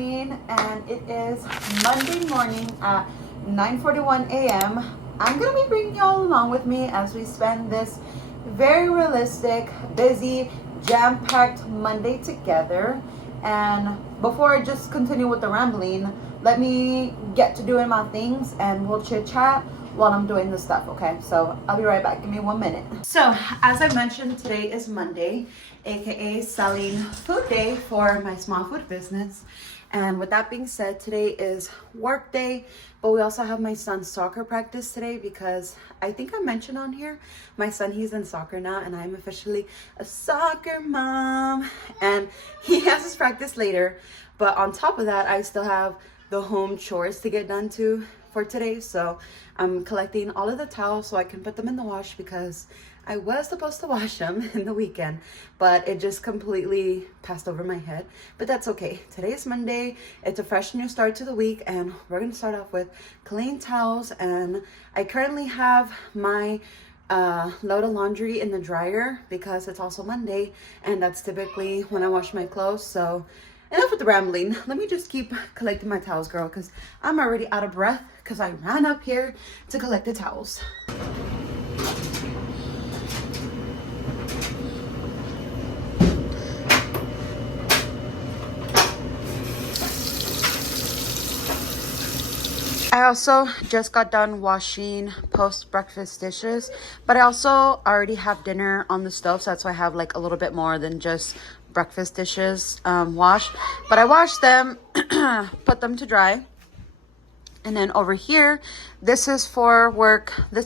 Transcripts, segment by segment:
morning, and it is Monday morning at 9:41 a.m. I'm gonna be bringing y'all along with me as we spend this very realistic, busy, jam-packed Monday together. And before I just continue with the rambling, let me get to doing my things and we'll chit chat while I'm doing this stuff, okay? So I'll be right back. Give me 1 minute. So as I mentioned, today is Monday, aka selling food day for my small food business. And with that being said, today is work day, but we also have my son's soccer practice today because I think I mentioned on here, my son, he's in soccer now and I'm officially a soccer mom. And he has his practice later, but on top of that, I still have the home chores to get done too for today. So I'm collecting all of the towels so I can put them in the wash because I was supposed to wash them in the weekend, but it just completely passed over my head. But that's okay. Today is Monday. It's a fresh new start to the week, and we're going to start off with clean towels. And I currently have my load of laundry in the dryer because it's also Monday, and that's typically when I wash my clothes. So enough with the rambling. Let me just keep collecting my towels, girl, because I'm already out of breath because I ran up here to collect the towels. I also just got done washing post-breakfast dishes, but I also already have dinner on the stove, so that's why I have like a little bit more than just breakfast dishes washed. But I washed them, put them to dry. And then over here, this is for work, the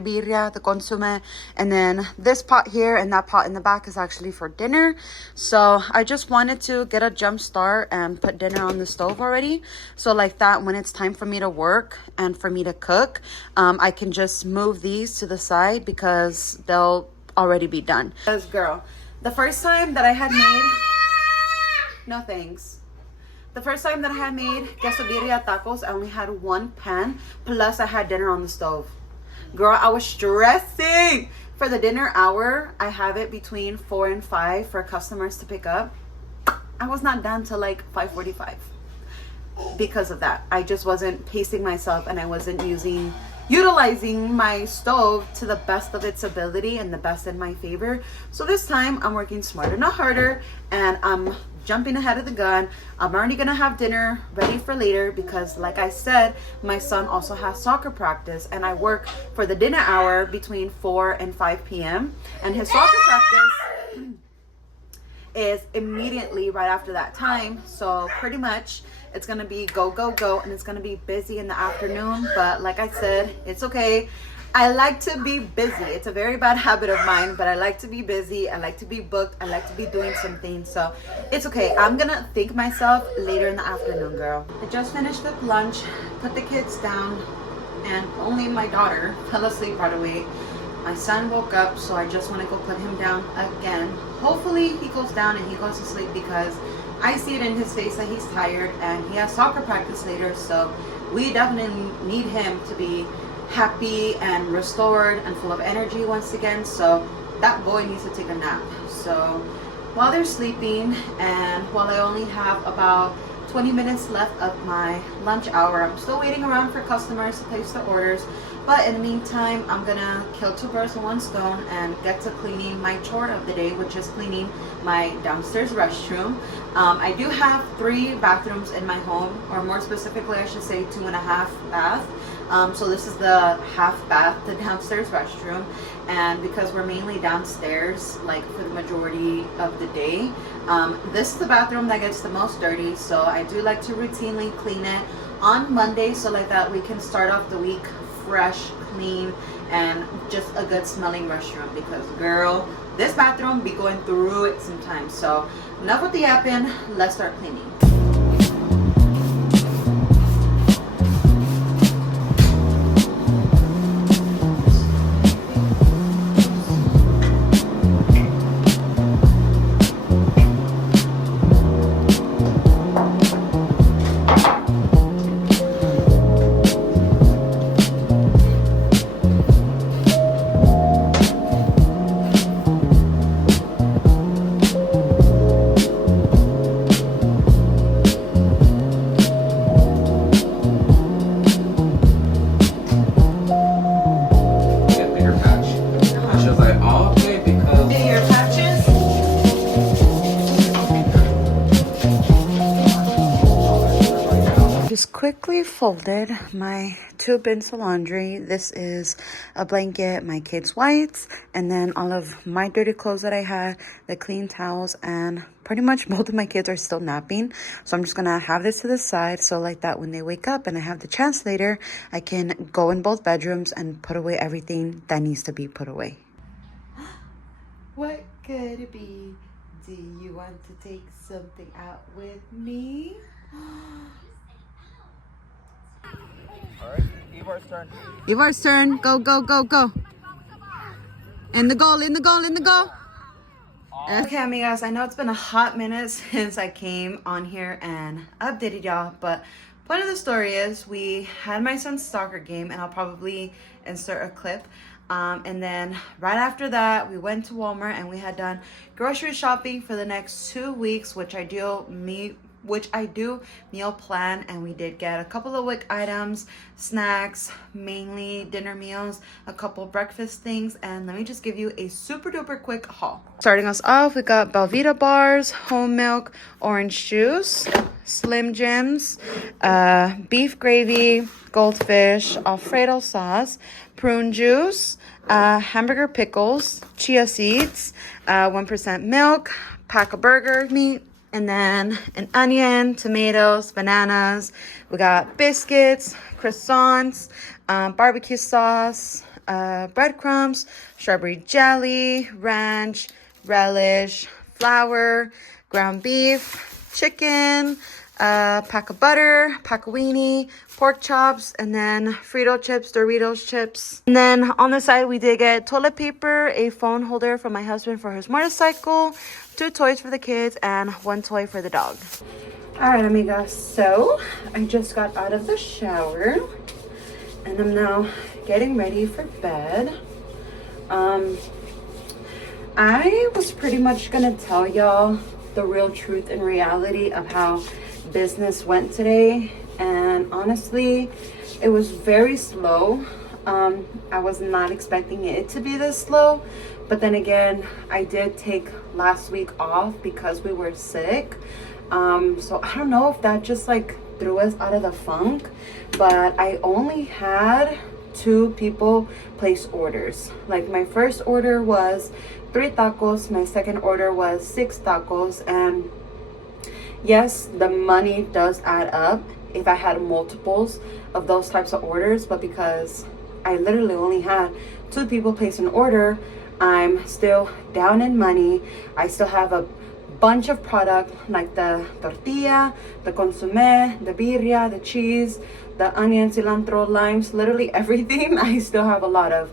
birria, the consomme, and then this pot here and that pot in the back is actually for dinner. So I just wanted to get a jump start and put dinner on the stove already. So like that, when it's time for me to work and for me to cook, I can just move these to the side because they'll already be done. Because girl, the first time that I had made, no thanks. The first time that I had made quesadilla tacos, I only had one pan, plus I had dinner on the stove. Girl, I was stressing. For the dinner hour, I have it between 4 and 5 for customers to pick up. I was not done till like 5:45 because of that. I just wasn't pacing myself and I wasn't utilizing my stove to the best of its ability and the best in my favor. So this time I'm working smarter, not harder, and I'm jumping ahead of the gun. I'm already gonna have dinner ready for later because like I said, my son also has soccer practice and I work for the dinner hour between 4 and 5 p.m. and his soccer practice is immediately right after that time. So pretty much it's gonna be go, go, go, and it's gonna be busy in the afternoon. But like I said, it's okay. I like to be busy. It's a very bad habit of mine, but I like to be busy. I like to be booked. I like to be doing something. So it's okay. I'm gonna thank myself later in the afternoon, girl. I just finished up lunch, put the kids down, and only my daughter fell asleep right away. My son woke up, so I just want to go put him down again. Hopefully he goes down and he goes to sleep because I see it in his face that he's tired and he has soccer practice later. So we definitely need him to be happy and restored and full of energy once again. So that boy needs to take a nap. So while they're sleeping and while I only have about 20 minutes left of my lunch hour, I'm still waiting around for customers to place their orders. But in the meantime, I'm gonna kill 2 birds with 1 stone and get to cleaning my chore of the day, which is cleaning my downstairs restroom. I do have 3 bathrooms in my home, or more specifically, I should say 2.5 baths. So this is the half bath, the downstairs restroom. And because we're mainly downstairs, like for the majority of the day, this is the bathroom that gets the most dirty. So I do like to routinely clean it on Monday, so like that we can start off the week fresh, clean, and just a good smelling restroom. Because girl, this bathroom be going through it sometimes. So enough with the yapping, let's start cleaning. just quickly folded my 2 bins of laundry. This is a blanket, my kids' whites, and then all of my dirty clothes that I had, the clean towels, and pretty much both of my kids are still napping. So I'm just gonna have this to the side so like that when they wake up and I have the chance later, I can go in both bedrooms and put away everything that needs to be put away. What could it be? Do you want to take something out with me? Alright, Ivar's turn. Ivar's turn. Go, go, go, go. In the goal, in the goal, in the goal. Okay, amigas, I know it's been a hot minute since I came on here and updated y'all, but point of the story is we had my son's soccer game, and I'll probably insert a clip. And then right after that, we went to Walmart and we had done grocery shopping for the next 2 weeks, which I do meal plan, and we did get a couple of WIC items, snacks, mainly dinner meals, a couple breakfast things, and let me just give you a super duper quick haul. Starting us off, we got Belvita bars, whole milk, orange juice, Slim Jims, beef gravy, goldfish, Alfredo sauce, prune juice, hamburger pickles, chia seeds, 1% milk, pack of burger meat, and then an onion, tomatoes, bananas. We got biscuits, croissants, barbecue sauce, breadcrumbs, strawberry jelly, ranch, relish, flour, ground beef, chicken, pack of butter, pack of weenie, pork chops, and then Frito chips, Doritos chips. And then on the side, we did get toilet paper, a phone holder for my husband for his motorcycle, 2 toys for the kids, and 1 toy for the dog. All right, amigas, so I just got out of the shower, and I'm now getting ready for bed. I was pretty much gonna tell y'all the real truth and reality of how business went today, and honestly it was very slow. I was not expecting it to be this slow, but then again, I did take last week off because we were sick, so I don't know if that just like threw us out of the funk, but I only had 2 people place orders. Like my first order was 3 tacos, my second order was 6 tacos, and yes, the money does add up if I had multiples of those types of orders, but because I literally only had 2 people place an order, I'm still down in money. I still have a bunch of product like the tortilla, the consomme, the birria, the cheese, the onion, cilantro, limes, literally everything I still have a lot of.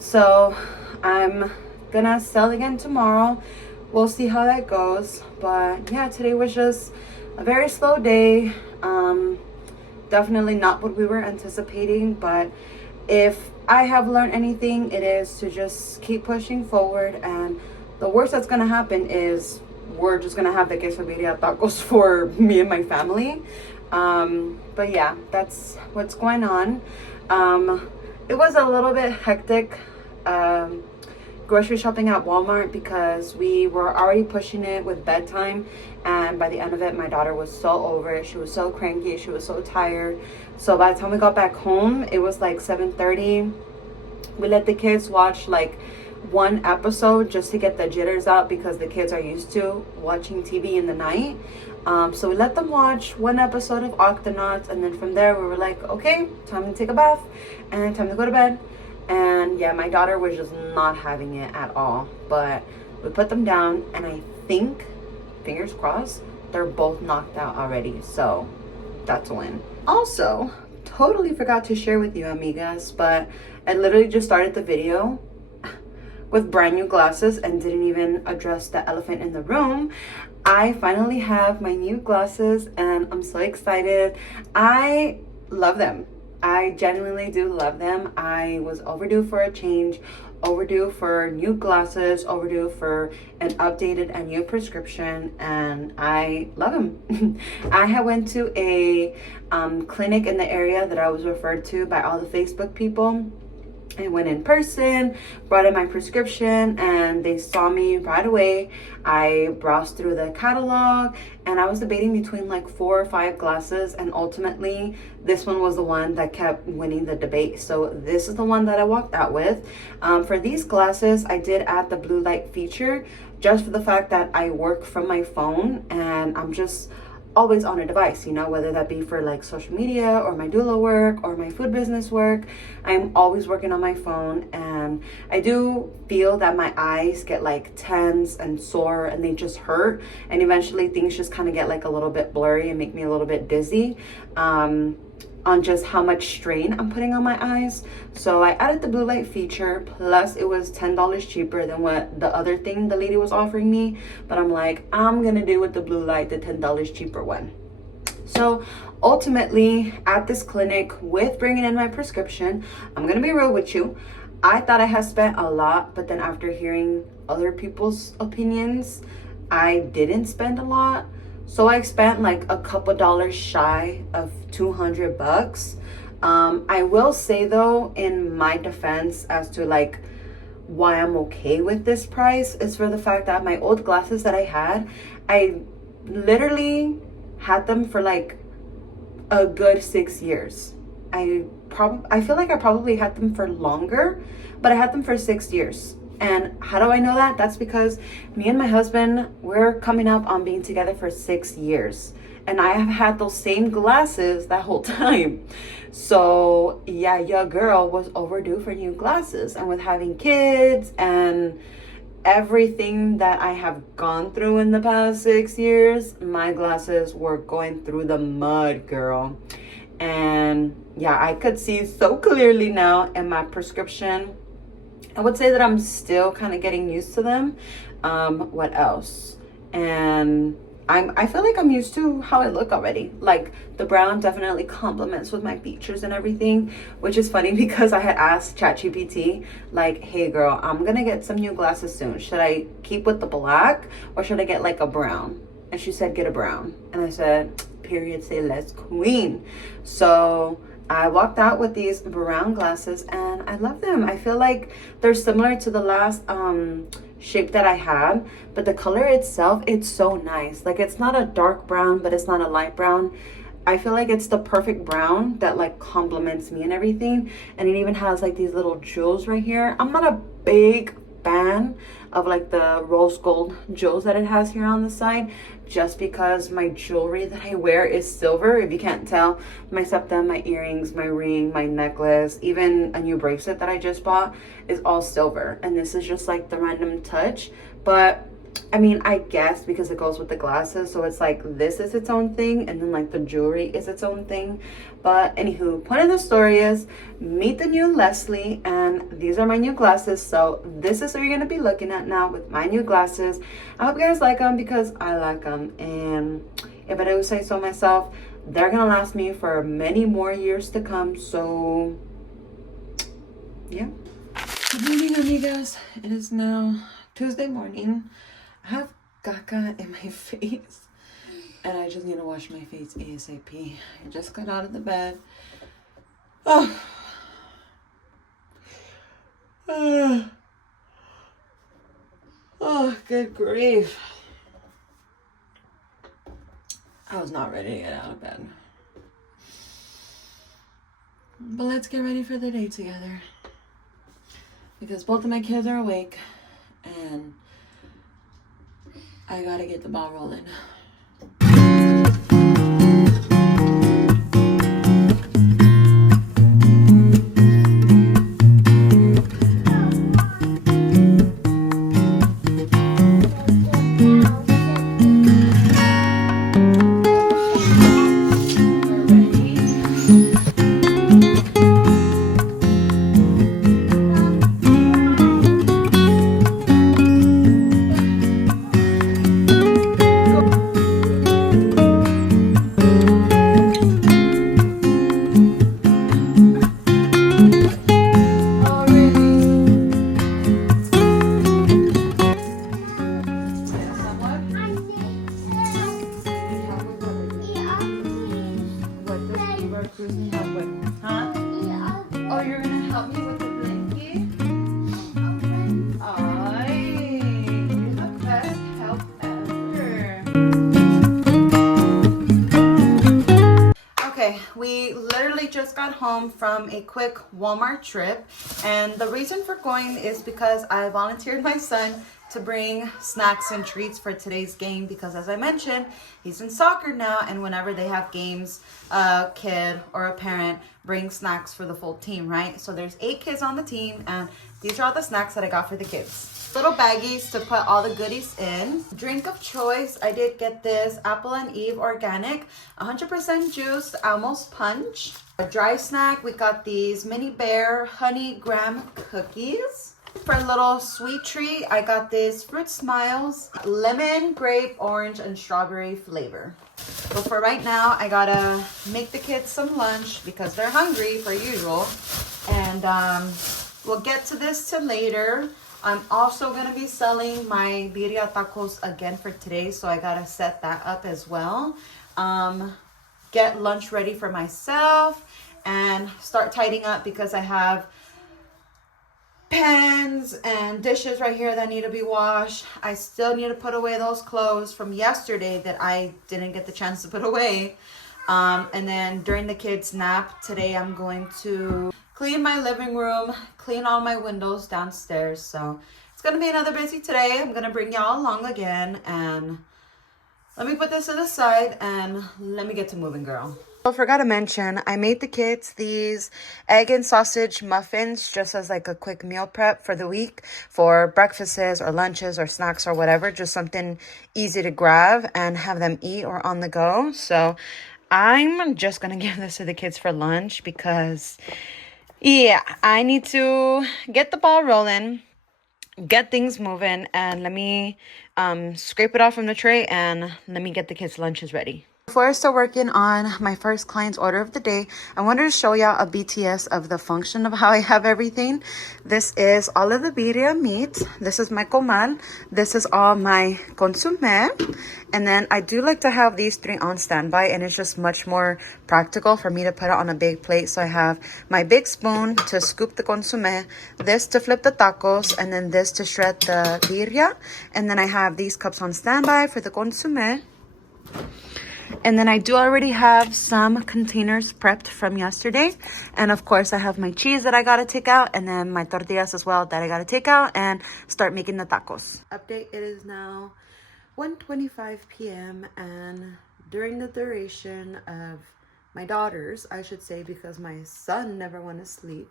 So I'm gonna sell again tomorrow. We'll see how that goes, but yeah, today was just a very slow day. Definitely not what we were anticipating, but if I have learned anything, it is to just keep pushing forward, and the worst that's gonna happen is we're just gonna have the quesadilla tacos for me and my family. But yeah, that's what's going on. It was a little bit hectic grocery shopping at Walmart because we were already pushing it with bedtime, and by the end of it, my daughter was so over it. She was so cranky, she was so tired. So by the time we got back home, it was like 7:30. We let the kids watch like 1 episode just to get the jitters out, because the kids are used to watching TV in the night. So we let them watch 1 episode of Octonauts, and then from there we were like, okay, time to take a bath and time to go to bed. And yeah, my daughter was just not having it at all, but we put them down, and I think, fingers crossed, they're both knocked out already, so that's a win. Also, totally forgot to share with you, amigas, but I literally just started the video with brand new glasses and didn't even address the elephant in the room. I finally have my new glasses, and I'm so excited. I love them. I genuinely do love them. I was overdue for a change, overdue for new glasses, overdue for an updated and new prescription, and I love them. I had went to a clinic in the area that I was referred to by all the Facebook people, I went in person, brought in my prescription, and they saw me right away. I browsed through the catalog, and I was debating between like 4 or 5 glasses, and ultimately this one was the one that kept winning the debate. So this is the one that I walked out with. For these glasses, I did add the blue light feature just for the fact that I work from my phone, and I'm just always on a device, you know, whether that be for like social media or my doula work or my food business work. I'm always working on my phone, and I do feel that my eyes get like tense and sore, and they just hurt, and eventually things just kind of get like a little bit blurry and make me a little bit dizzy on just how much strain I'm putting on my eyes. So I added the blue light feature, plus it was $10 cheaper than what the other thing the lady was offering me, but I'm like, I'm gonna do with the blue light, the $10 cheaper one. So ultimately at this clinic, with bringing in my prescription, I'm gonna be real with you, I thought I had spent a lot, but then after hearing other people's opinions, I didn't spend a lot. So I spent like a couple dollars shy of 200 bucks. I will say though, in my defense as to like why I'm okay with this price, is for the fact that my old glasses that I literally had them for like a good 6 years. I feel like I probably had them for longer, but I had them for 6 years. And how do I know that? That's because me and my husband, we're coming up on being together for 6 years. And I have had those same glasses that whole time. So yeah, your girl was overdue for new glasses. And with having kids and everything that I have gone through in the past 6 years, my glasses were going through the mud, girl. And yeah, I could see so clearly now, in my prescription, I would say that I'm still kind of getting used to them. What else? And I feel like I'm used to how I look already. Like the brown definitely complements with my features and everything, which is funny because I had asked ChatGPT, like, hey girl, I'm gonna get some new glasses soon. Should I keep with the black or should I get like a brown? And she said, get a brown. And I said, period, say less, queen. So I walked out with these brown glasses and I love them. I feel like they're similar to the last shape that I had, but the color itself, it's so nice. Like it's not a dark brown, but it's not a light brown. I feel like it's the perfect brown that like complements me and everything. And it even has like these little jewels right here. I'm not a big fan of like the rose gold jewels that it has here on the side, just because my jewelry that I wear is silver. If you can't tell, my septum, my earrings, my ring, my necklace, even a new bracelet that I just bought is all silver, and this is just like the random touch. But I mean, I guess because it goes with the glasses, so it's like this is its own thing, and then like the jewelry is its own thing. But anywho, point of the story is, meet the new Leslie, and these are my new glasses. So this is what you're gonna be looking at now with my new glasses. I hope you guys like them because I like them, and if I do say so myself, they're gonna last me for many more years to come. So yeah. Good morning, amigas. It is now Tuesday morning. I have caca in my face and I just need to wash my face ASAP. I just got out of the bed. Oh. Oh, good grief. I was not ready to get out of bed. But let's get ready for the day together, because both of my kids are awake and I gotta get the ball rolling. Okay, we literally just got home from a quick Walmart trip, and the reason for going is because I volunteered my son to bring snacks and treats for today's game, because as I mentioned, he's in soccer now, and whenever they have games, a kid or a parent brings snacks for the full team, right? So there's 8 kids on the team, and these are all the snacks that I got for the kids. Little baggies to put all the goodies in. Drink of choice, I did get this Apple and Eve organic 100% juice almost punch. A dry snack, we got these Mini Bear honey graham cookies. For a little sweet treat, I got this Fruit Smiles lemon, grape, orange, and strawberry flavor. But for right now, I gotta make the kids some lunch because they're hungry per usual. And we'll get to this till later. I'm also going to be selling my birria tacos again for today, so I got to set that up as well. Get lunch ready for myself and start tidying up because I have pans and dishes right here that need to be washed. I still need to put away those clothes from yesterday that I didn't get the chance to put away. And then during the kids' nap today, I'm going to clean my living room, clean all my windows downstairs. So it's going to be another busy today. I'm going to bring y'all along again. And let me put this to the side and let me get to moving, girl. I forgot to mention, I made the kids these egg and sausage muffins just as like a quick meal prep for the week for breakfasts or lunches or snacks or whatever. Just something easy to grab and have them eat or on the go. So I'm just going to give this to the kids for lunch because, yeah, I need to get the ball rolling, get things moving, and let me scrape it off from the tray and let me get the kids' lunches ready. Before I start working on my first client's order of the day, I wanted to show y'all a BTS of the function of how I have everything. This is all of the birria meat. This is my comal. This is all my consomme. And then I do like to have these 3 on standby, and it's just much more practical for me to put it on a big plate. So I have my big spoon to scoop the consomme, this to flip the tacos, and then this to shred the birria. And then I have these cups on standby for the consomme. And then I do already have some containers prepped from yesterday. And of course, I have my cheese that I got to take out, and then my tortillas as well that I got to take out and start making the tacos. Update, it is now 1:25 p.m. and during the duration of my daughters, I should say, because my son never went to sleep,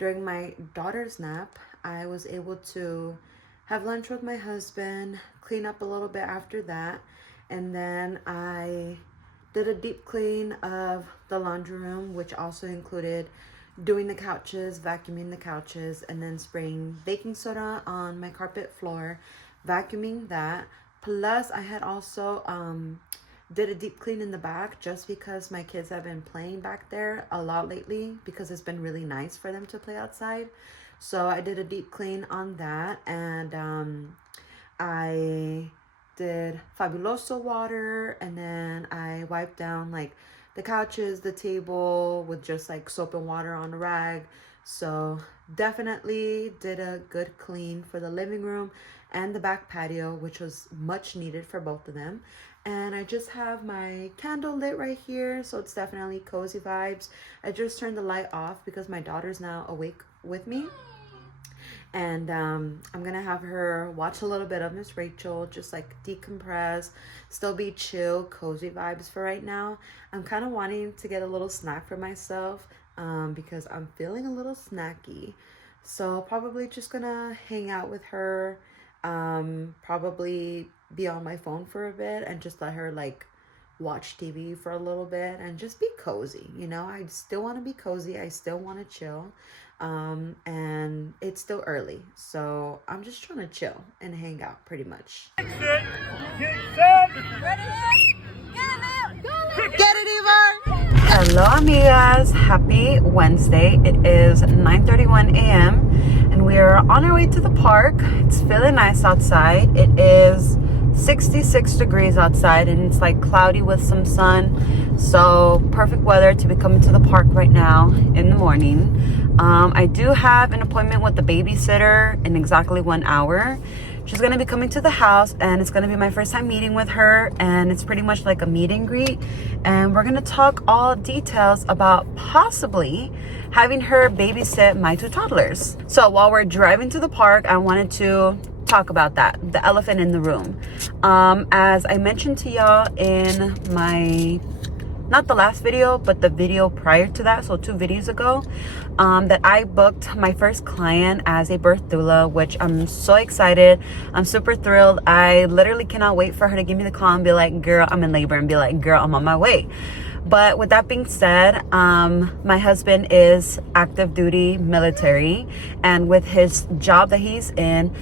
during my daughter's nap, I was able to have lunch with my husband, clean up a little bit after that. And then I did a deep clean of the laundry room, which also included doing the couches, vacuuming the couches, and then spraying baking soda on my carpet floor, vacuuming that. Plus, I had also did a deep clean in the back just because my kids have been playing back there a lot lately because it's been really nice for them to play outside. So I did a deep clean on that, and I did Fabuloso water, and then I wiped down like the couches, the table with just like soap and water on a rag. So definitely did a good clean for the living room and the back patio, which was much needed for both of them. And I just have my candle lit right here, so it's definitely cozy vibes. I just turned the light off because my daughter's now awake with me. And I'm gonna have her watch a little bit of Miss Rachel, just like decompress, still be chill, cozy vibes for right now. I'm kind of wanting to get a little snack for myself because I'm feeling a little snacky. So probably just gonna hang out with her, probably be on my phone for a bit and just let her like watch TV for a little bit and just be cozy. You know, I still want to be cozy. I still want to chill. And it's still early, so I'm just trying to chill and hang out pretty much. Get it, Eva! Hello, amigas. Happy Wednesday. It is 9:31 a.m. and we are on our way to the park. It's feeling nice outside. It is 66 degrees outside and it's like cloudy with some sun, so perfect weather to be coming to the park right now in the morning. I do have an appointment with the babysitter in exactly 1 hour. she's gonna be coming to the house, and it's gonna be my first time meeting with her, and it's pretty much like a meet and greet, and we're gonna talk all details about possibly having her babysit my 2 toddlers. So while we're driving to the park, I wanted to talk about that, the elephant in the room. As I mentioned to y'all in my, not the last video, but the video prior to that, so 2 videos ago, that I booked my first client as a birth doula, which I'm so excited. I'm super thrilled. I literally cannot wait for her to give me the call and be like, girl, I'm in labor, and be like, girl, I'm on my way. But with that being said, my husband is active duty military, and with his job that he's in,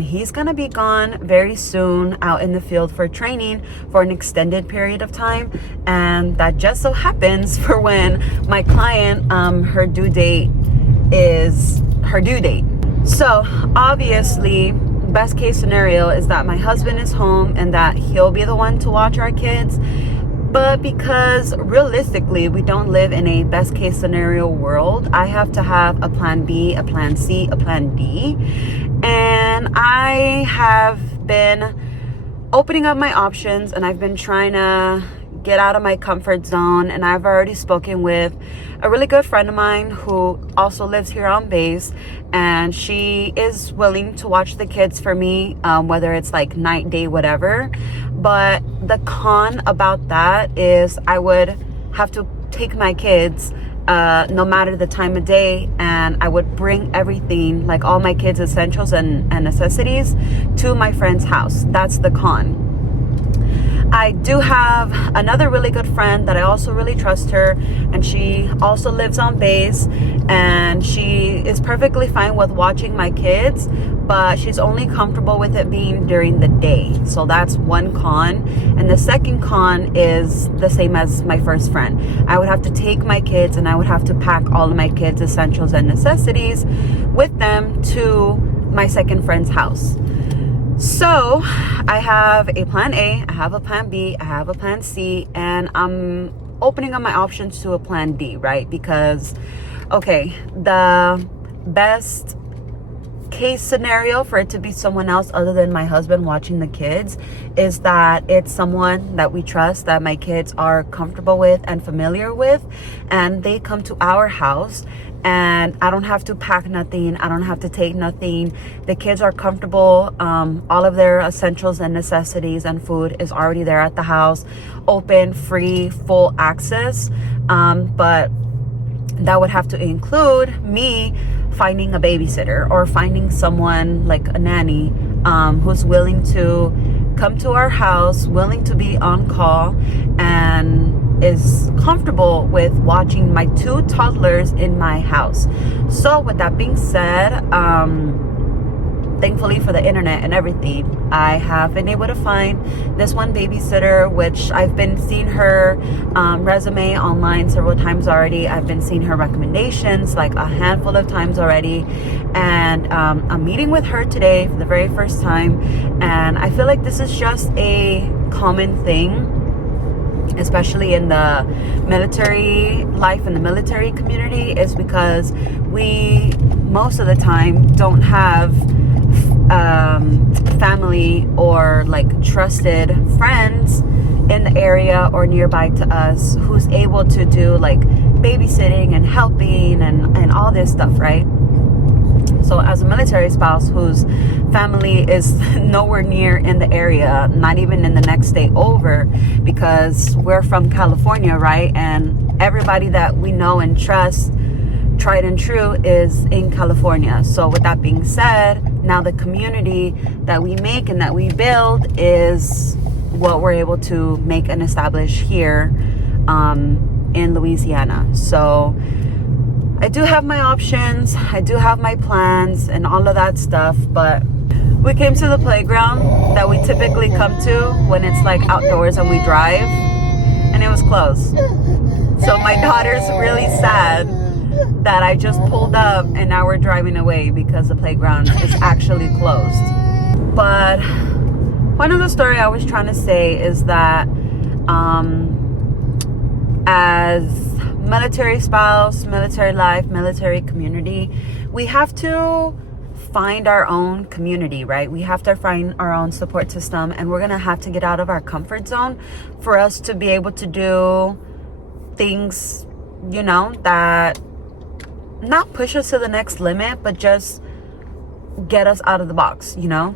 he's gonna be gone very soon out in the field for training for an extended period of time. And that just so happens for when my client, her due date is her due date. So obviously, best case scenario is that my husband is home and that he'll be the one to watch our kids. But because realistically, we don't live in a best case scenario world, I have to have a plan B, a plan C, a plan D. And I have been opening up my options, and I've been trying to get out of my comfort zone. And I've already spoken with a really good friend of mine who also lives here on base, and she is willing to watch the kids for me, whether it's like night, day, whatever. But the con about that is I would have to take my kids no matter the time of day, and I would bring everything, like all my kids' essentials and necessities, to my friend's house. That's the con. I do have another really good friend that I also really trust her, and she also lives on base, and she is perfectly fine with watching my kids, but she's only comfortable with it being during the day. So that's one con. And the second con is the same as my first friend. I would have to take my kids, and I would have to pack all of my kids' essentials and necessities with them to my second friend's house. So I have a plan A, I have a plan B, I have a plan C, and I'm opening up my options to a plan D, right? Because, okay, the best case scenario for it to be someone else other than my husband watching the kids is that it's someone that we trust, that my kids are comfortable with and familiar with, and they come to our house, and I don't have to pack nothing, I don't have to take nothing. The kids are comfortable. All of their essentials and necessities and food is already there at the house, open, free, full access. But that would have to include me finding a babysitter or finding someone like a nanny, who's willing to come to our house, willing to be on call, and is comfortable with watching my 2 toddlers in my house. So with that being said, thankfully for the internet and everything, I have been able to find this one babysitter, which I've been seeing her resume online several times already. I've been seeing her recommendations like a handful of times already, and I'm meeting with her today for the very first time. And I feel like this is just a common thing, especially in the military life, in the military community, is because we most of the time don't have family or like trusted friends in the area or nearby to us who's able to do like babysitting and helping and all this stuff, right? So as a military spouse whose family is nowhere near in the area, not even in the next state over, because we're from California, right? And everybody that we know and trust, tried and true, is in California. So with that being said, now the community that we make and that we build is what we're able to make and establish here in Louisiana. So I do have my options, I do have my plans and all of that stuff, but we came to the playground that we typically come to when it's like outdoors and we drive, and it was closed. So my daughter's really sad that I just pulled up and now we're driving away because the playground is actually closed. But one of the story I was trying to say is that as military spouse, military life, military community, we have to find our own community, right? We have to find our own support system, and we're gonna have to get out of our comfort zone for us to be able to do things, you know, that not push us to the next limit, but just get us out of the box, you know,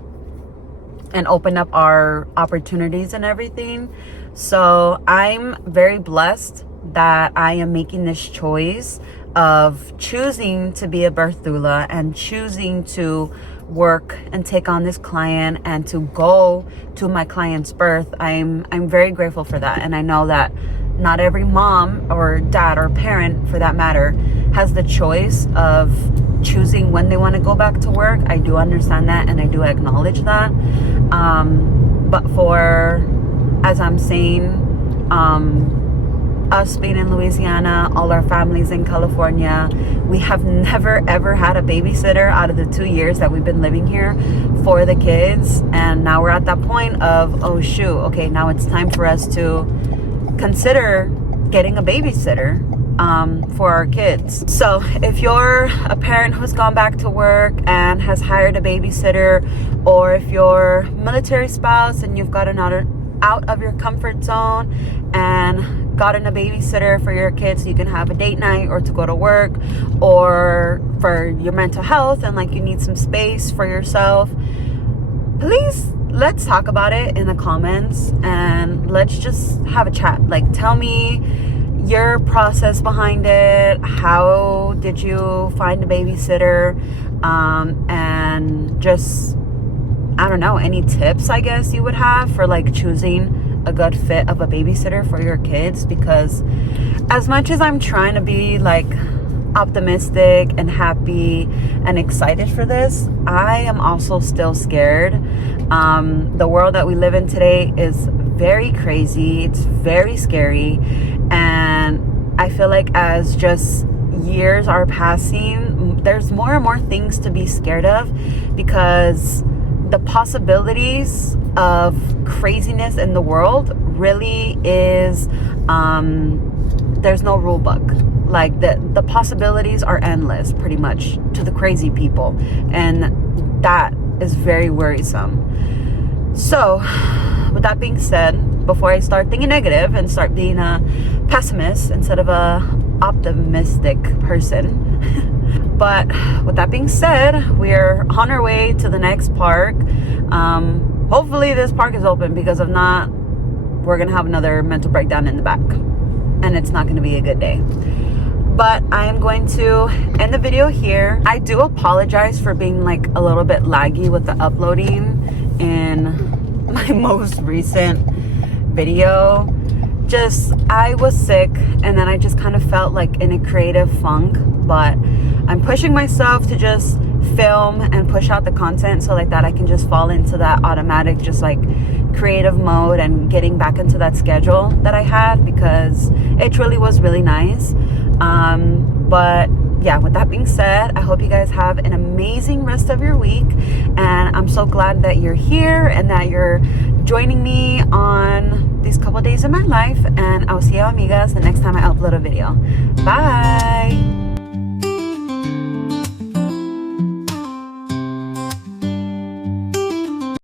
and open up our opportunities and everything. So I'm very blessed that I am making this choice of choosing to be a birth doula and choosing to work and take on this client and to go to my client's birth. I'm very grateful for that, and I know that not every mom or dad or parent, for that matter, has the choice of choosing when they want to go back to work. I do understand that, and I do acknowledge that. But for, as I'm saying, us being in Louisiana, all our families in California, we have never ever had a babysitter out of the 2 years that we've been living here for the kids. And now we're at that point of, oh shoot, okay, now it's time for us to consider getting a babysitter for our kids. So if you're a parent who's gone back to work and has hired a babysitter, or if you're a military spouse and you've gotten out of your comfort zone and gotten a babysitter for your kids so you can have a date night or to go to work, or for your mental health and like you need some space for yourself, please, let's talk about it in the comments and let's just have a chat. Like, tell me your process behind it. How did you find a babysitter? And just, I don't know, any tips I guess you would have for like choosing a good fit of a babysitter for your kids. Because as much as I'm trying to be like optimistic and happy and excited for this, I am also still scared. The world that we live in today is very crazy. It's very scary. And I feel like as just years are passing, there's more and more things to be scared of, because the possibilities of craziness in the world really is, there's no rule book. Like the possibilities are endless pretty much to the crazy people, and that is very worrisome. So with that being said, before I start thinking negative and start being a pessimist instead of a optimistic person, but with that being said, we're on our way to the next park. Hopefully this park is open, because if not, we're gonna have another mental breakdown in the back, and it's not gonna be a good day. But I am going to end the video here. I do apologize for being like a little bit laggy with the uploading in my most recent video. Just, I was sick, and then I just kind of felt like in a creative funk, but I'm pushing myself to just film and push out the content so like that I can just fall into that automatic just like creative mode and getting back into that schedule that I had, because it truly was really nice. But yeah, with that being said, I hope you guys have an amazing rest of your week, and I'm so glad that you're here and that you're joining me on these couple days of my life, and I'll see you amigas the next time I upload a video. Bye.